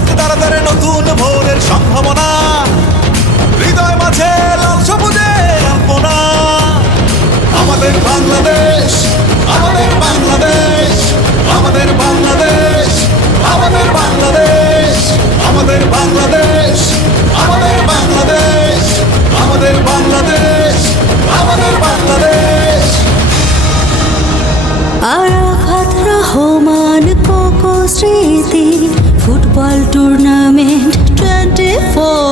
পথে দাঁড়া দাঁড়ে নতুন ভোরের সম্ভাবনা, হৃদয় মাঝে লাল সবুজের আলপনা। আমাদের বাংলাদেশ, আমাদের বাংলাদেশ, আমাদের বাংলাদেশ, আমাদের বাংলাদেশ, আমাদের বাংলাদেশ, আমাদের বাংলাদেশ, আমাদের বাংলাদেশ, আমাদের বাংলাদেশ। আরাফাত রহমান কোকো স্মৃতি ফুটবল টুর্নামেন্ট 24